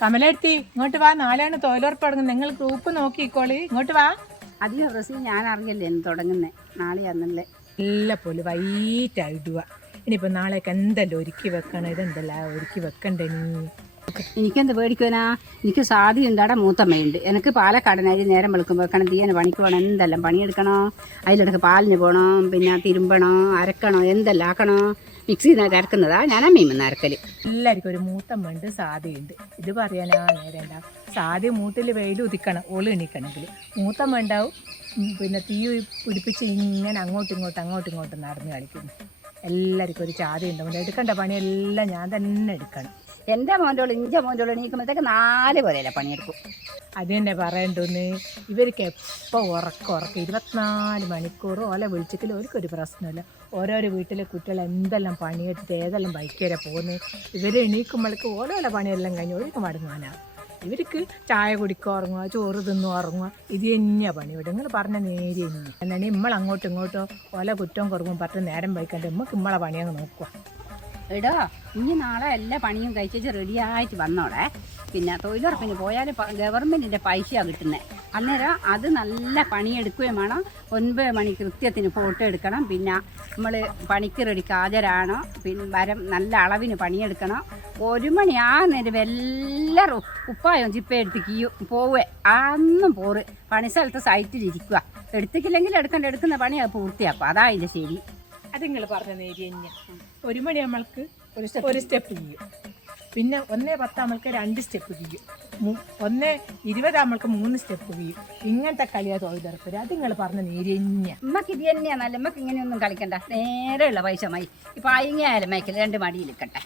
കമലെടുത്തി ഇങ്ങോട്ട് വാ. നാളെയാണ് തൊഴിലുറപ്പ് തുടങ്ങുന്നത്. നിങ്ങൾ ഗ്രൂപ്പ് നോക്കിക്കോളി. ഇങ്ങോട്ട് വാ. അധികം പ്രശ്നം ഞാൻ അറിയല്ലേ തുടങ്ങുന്നേ. നാളെയാന്നല്ലേ എല്ലാ പോലെ വൈകിട്ടായിടുക. ഇനിയിപ്പോൾ നാളേക്ക് എന്തെല്ലാം ഒരുക്കി വെക്കണം. ഇതെന്തല്ല ഒരുക്കി വെക്കണ്ടേ നീ? എനിക്കെന്ത് പേടിക്കുവാനാ? എനിക്ക് സാധ്യതയുണ്ട്. അവിടെ മൂത്തമ്മയുണ്ട്. എനിക്ക് പാലക്കാടനായി നേരം വെളുക്കും വെക്കണം, തീയനെ പണിക്ക് പോകണം, എന്തെല്ലാം പണിയെടുക്കണോ. അതിലിടക്ക് പാലിന് പോകണം, പിന്നെ തിരുമ്പണോ, അരക്കണോ, എന്തെല്ലാം ആക്കണോ. മിക്സിന്നൊക്കെ അരക്കുന്നതാ ഞാനാ മീമെന്ന് അരക്കൽ. എല്ലാവർക്കും ഒരു മൂത്തമ്മയുണ്ട്, സാധ്യയുണ്ട്. ഇത് പറയാനാ നേരണ്ട. സാധ്യ മൂട്ടിൽ വെയിൽ ഉദിക്കണം, ഓള് എണീക്കണമെങ്കിൽ. മൂത്തമ്മ ഉണ്ടാവും. പിന്നെ തീ പിടിപ്പിച്ച് ഇങ്ങനെ അങ്ങോട്ടും ഇങ്ങോട്ടും നടന്ന് കളിക്കുന്നു. എല്ലാവർക്കും ഒരു ചാതയുണ്ടാവും. എടുക്കേണ്ട പണിയെല്ലാം ഞാൻ തന്നെ എടുക്കണം. എൻ്റെ മോൻ്റെ ഇഞ്ച മോൻ്റെ എണീക്കുമ്പോഴത്തേക്ക് 4 പോലെയല്ല പണിയെടുക്കും. അത് തന്നെ പറയണ്ടോന്ന്. ഇവർക്ക് എപ്പോൾ ഉറക്കം 24 മണിക്കൂർ ഓലെ വിളിച്ചിട്ടില്ല. അവർക്കൊരു പ്രശ്നമില്ല. ഓരോരോ വീട്ടിലെ കുട്ടികൾ എന്തെല്ലാം പണിയെടുത്ത് ഏതെല്ലാം ബൈക്ക് വരെ പോകുന്നത്. ഇവർ എണീക്കുമ്പോഴേക്ക് ഓരോരോ പണിയെല്ലാം കഴിഞ്ഞ് ഒരു മടങ്ങാനാണ്. ഇവർക്ക് ചായ കുടിക്കുക, ഉറങ്ങുക, ചോറ് തിന്നു ഉറങ്ങുക, ഇത് തന്നെയാണ് പണിയോട്. നിങ്ങൾ പറഞ്ഞ നേരി തന്നെ എന്താണ്. നമ്മൾ അങ്ങോട്ടും ഇങ്ങോട്ടോ ഓല കുറ്റവും കുറവും പറഞ്ഞ് നേരം വയ്ക്കണ്ട. നമുക്ക് നമ്മളെ പണിയങ്ങ് നോക്കുക. എടാ ഇനി നാളെ എല്ലാ പണിയും കഴിച്ചു റെഡിയായിട്ട് വന്നോടെ. പിന്നെ തൊഴിലുറപ്പിന് പോയാൽ ഗവൺമെൻറ്റിൻ്റെ പൈസയാണ് കിട്ടുന്നത്. അന്നേരം അത് നല്ല പണിയെടുക്കുകയും വേണം. 9 മണി കൃത്യത്തിന് ഫോട്ടോ എടുക്കണം. പിന്നെ നമ്മൾ പണിക്ക് റെഡിക്ക് ഹാജരാണോ. പിന്നെ നല്ല അളവിന് പണിയെടുക്കണം. 1 മണി ആ നേരം എല്ലാവരും ഉപ്പായും ചിപ്പയെടുത്ത് പോവേ അന്നും പോറ് പണി സ്ഥലത്ത് സൈറ്റിലിരിക്കുക. എടുത്തിട്ടില്ലെങ്കിൽ എടുക്കുന്ന പണി അത് പൂർത്തിയാക്കും. അതാ അതിൻ്റെ ശരി. അത് നിങ്ങൾ പറഞ്ഞ നേരി തന്നെ. 1 മണി നമ്മൾക്ക് ഒരു സ്റ്റെപ്പ് ചെയ്യും. പിന്നെ 1:10 നമ്മൾക്ക് 2 സ്റ്റെപ്പ് ചെയ്യും. 1:20 നമ്മൾക്ക് 3 സ്റ്റെപ്പ് ചെയ്യും. ഇങ്ങനത്തെ കളിയാ തൊഴിലുറപ്പ്. അത് നിങ്ങൾ പറഞ്ഞ നേരി തന്നെയാണ്. നമ്മക്ക് ഇത് തന്നെയാണല്ലോ. നമ്മക്ക് ഇങ്ങനെയൊന്നും കളിക്കണ്ട. നേരെയുള്ള പൈസ മതി. ഇപ്പം അയങ്ങിയായാലും മയക്കില്ല 2 മടിയിൽ നിൽക്കട്ടെ.